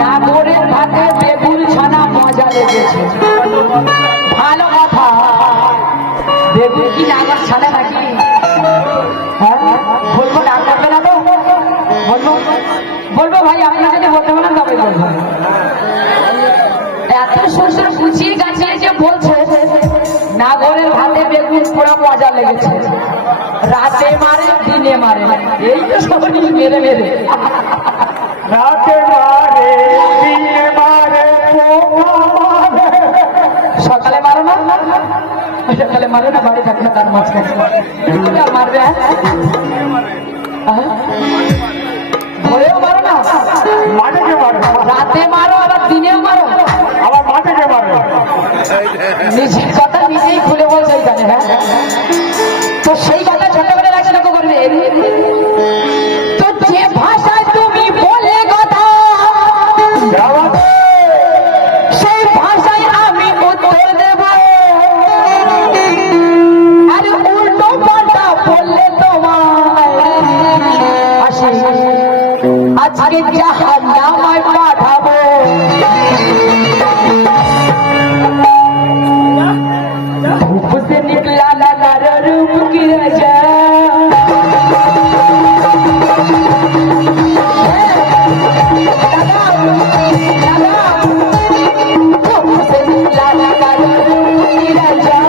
নাগরের ভাতে বেগুন ছানা মজা লেগেছে। ভালো কথা, বেগুন কি নাগর ছানা নাকি? হ্যাঁ বলবো, না করবে না তো? বলবো বলবো ভাই, আপনি যদি বলতে বলেন তবে বলবো। এত সুন্দর গুছিয়ে গাছিয়ে যে বলছে নাগরের ভাতে বেগুন পোড়া মজা লেগেছে, রাতে মারে দিনে মারে, এই তো সবাই মেরে মেরে। রাতে মারে দিনে মারে সকালে মারো না, সকালে মারো না, বাড়ি থাকলে তার মাঝখানে মারবে। ভোরেও মারো না, মাঠে মারে, রাতে মারো, আবার দিনেও মারো, আবার মাঠে মারে। নিজের কথা নিজেই খুলে বলছে এইখানে। হ্যাঁ, তো সেই কথা ছোটবেলা লাগছে লক্ষ্য করবে। তো যে ভাষায় তুমি বলে কথা, সেই ভাষায় আমি উত্তর দেব। আর উল্টো পাল্টা বললে তোমার আজকে জাহান্নামে পাঠাবো। धूप से निकला लगा रूप की रजा, धूप से निकला लगा रूप की रजा,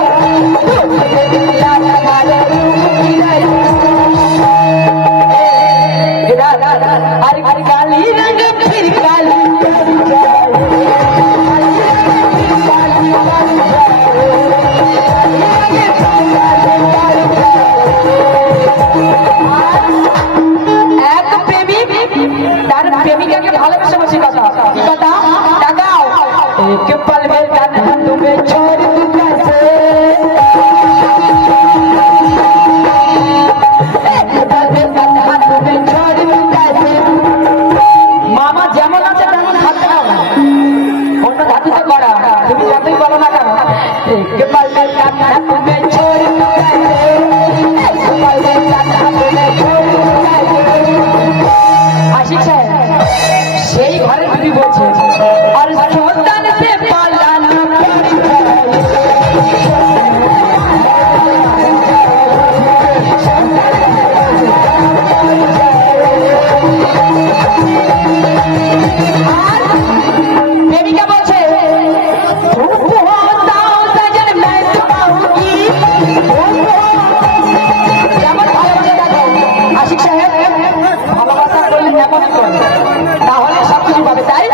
धूप से निकला लगा रूप की रजा। अरे काली रंग फिर काली এক প্রেমিক তার প্রেমিকাকে ভালোবেসে বসে কথা কথা টাকাও এক পল মে কান্না তুমি छोड़ दू कैसे, এক পল মে কান্না তুমি छोड़ दू कैसे। মামা যেমন আছে তেমন থাকতে হবে, অন্য ধাতুতে করা, তুমি যতই বলো না কেন। এক পল মে কান্না তুমি छोड़ दू कैसे, এক পল মে কান্না তুমি छोड़ दू कैसे। আশিক সাহেব সেই ঘরে যদি বলছে আর সন্তান সে পালানো প্রেমিকা বলছে যেমন ভালোবাসা দেখো আশিক সাহেব, ভালোবাসা করলে এমন করে তাহলে সবকিছু পাবে। তাই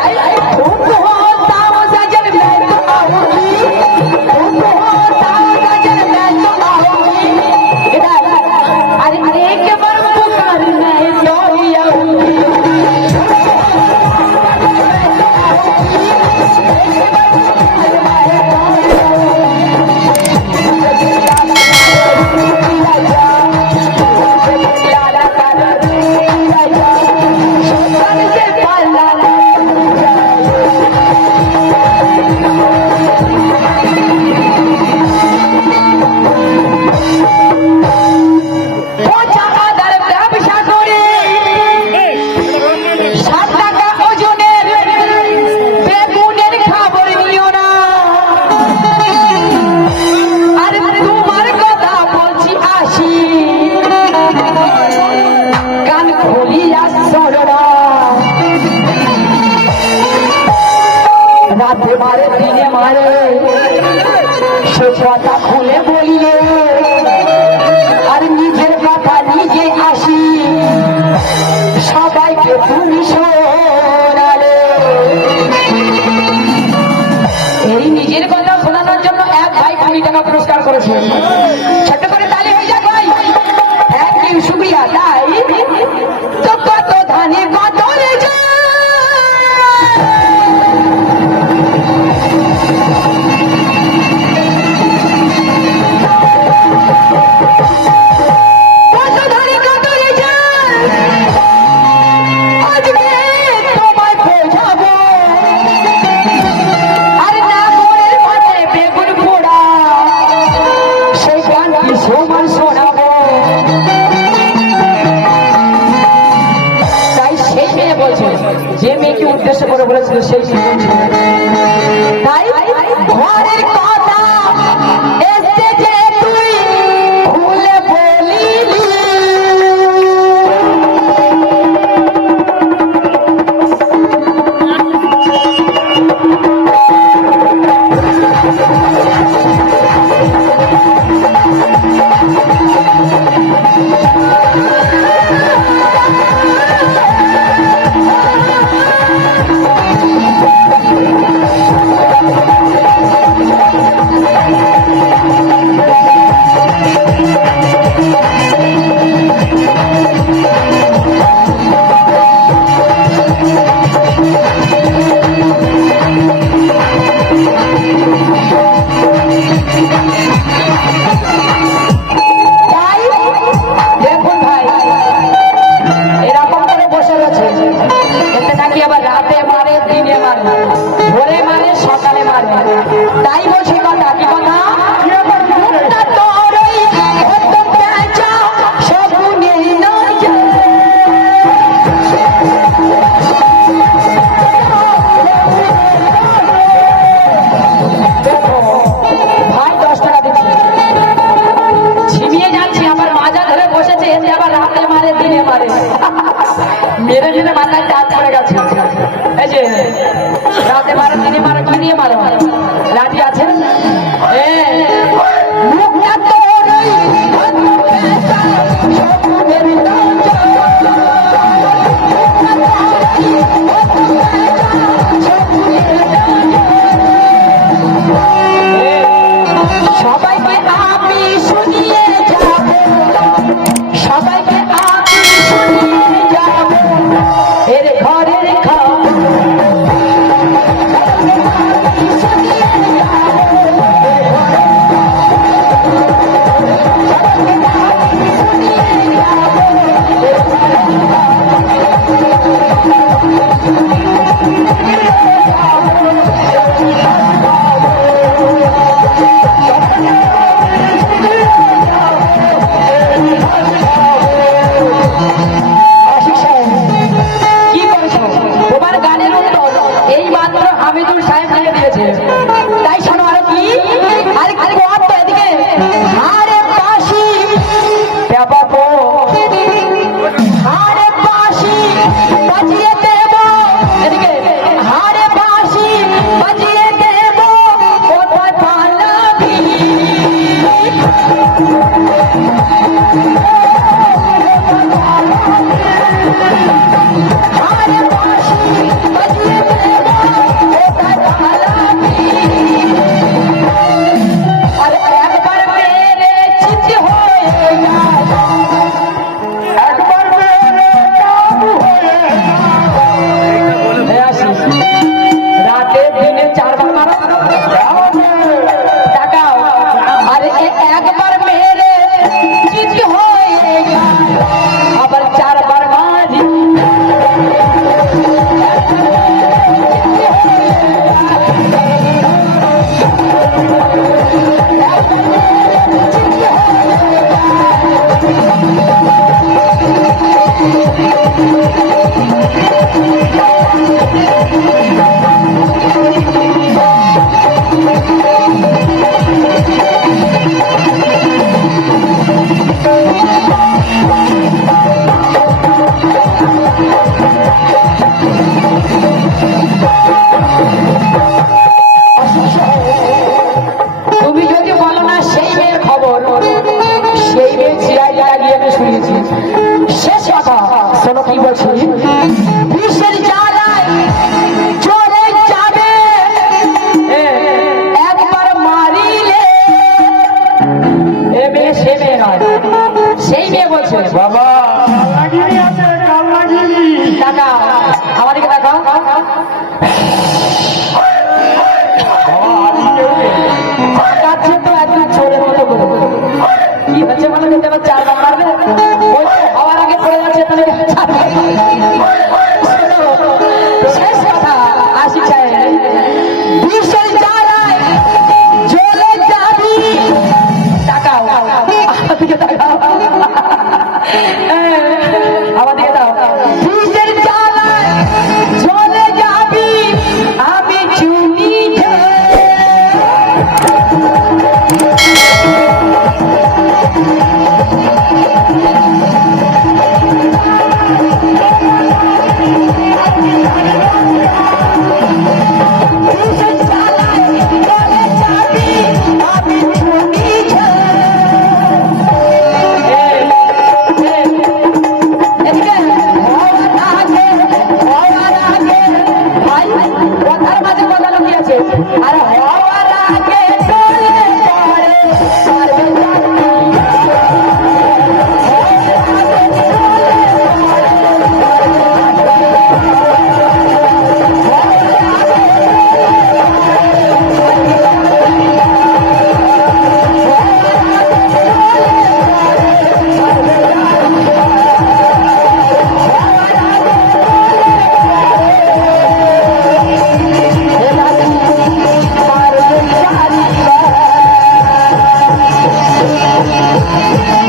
রাতে মারে দিনে মারে, সে কথা খুলে বলিলে আর নিজের কথা নিজে আসি, সবাইকে তুমি শোনালে। এই নিজের কথা শোনানোর জন্য এক ভাই 20 টাকা পুরস্কার করেছে। ছোট্ট করে তালি হয়ে যাক ভাই, থ্যাংক ইউ, শুক্রিয়া। তাই তো কত ধানে কত রেজা, সেই গান মেয়েকে উদ্দেশ্য করে বলেছিল সেই সুযোগ ছিল। তাই ঘরের কথা এসে যে তুই খুলে বলিলি, তাই দেখুন ভাই এরকম করে বসে রয়েছে, এতে নাকি আবার রাতে মারে, দিনে মারে, ভোরে মারে, সকালে মারে। তাই বলছি কথা, কি কথা? মুখটা তোর ওই হতো পেঁচা, শগুনে না যায়। দেখো, ভাই 10 টাকা দিচ্ছি, ঝিমিয়ে যাচ্ছি, আমার মাজা ধরে বসেছে, এতে আবার রাতে মারে, দিনে মারে, মেরে মেরে মাথায় চাপ পড়ে গেছে। এই যে রাতে মারো, দিনে মারো, কি দিয়ে মারো? লাঠি আছে? মুখটা তোর ওই হতো পেঁচা, শগুনে না যায়। সবাইকে আমি শুনিয়ে যাব, সবাইকে আমি শুনিয়ে যাব এর ঘরের খবর। আশিক সাহেব, কি করছো? তোমার গানের উত্তর এই মাত্র হামিদুল সাহেব দিয়ে দিয়েছে। তাই শোনো, আরো কি? আরে কত এদিকে, আরে বাঁশি বাবা, আরে বাঁশি বাজিয়ে দেব, এদিকে আরে বাঁশি বাজিয়ে দেব, কোথায় পালাবি? আরে বাঁশি বাজিয়ে দেব, কোথায় পালাবি? আরে একবার মেরে চিত হয়ে যায়, একবার মেরে কাবু হয়ে আসিস রাতে দিনে 4 বার মারো, তাকাও। আরে একবার মেরে চিত হয়ে যায়, আবার 4 বার মারি। তুমি যদি বলো না সেই মেয়ের খবর, সেই মেয়ে চিরাই লাগিয়ে আমি শুনেছি। শেষ কথা শোনো, কি বলছি? বিষের জ্বালায় চলে যাবে, একবার মারিলে। এ মেয়ে সে মেয়ে নয়, সেই মেয়ে বলছে। বাবা কাল লাগিয়ে আছে, কাল লাগিয়ে টাকা আমাদেরকে দেখাও। কাছে তো একদম ছোড়ের মতো করে কি হচ্ছে বলো, যেতে আবার 4 বার মারবে, ওই তো হওয়ার আগে পড়ে যাচ্ছে, তাহলে 4 বার। শেষ কথা আশিক সাহেব, বিষের জ্বালায় জ্বলে যাবি। তাকাও, আমাদেরকে তাকাও, আমাদেরকে দাও। বিষের জ্বালায় জ্বলে Thank you.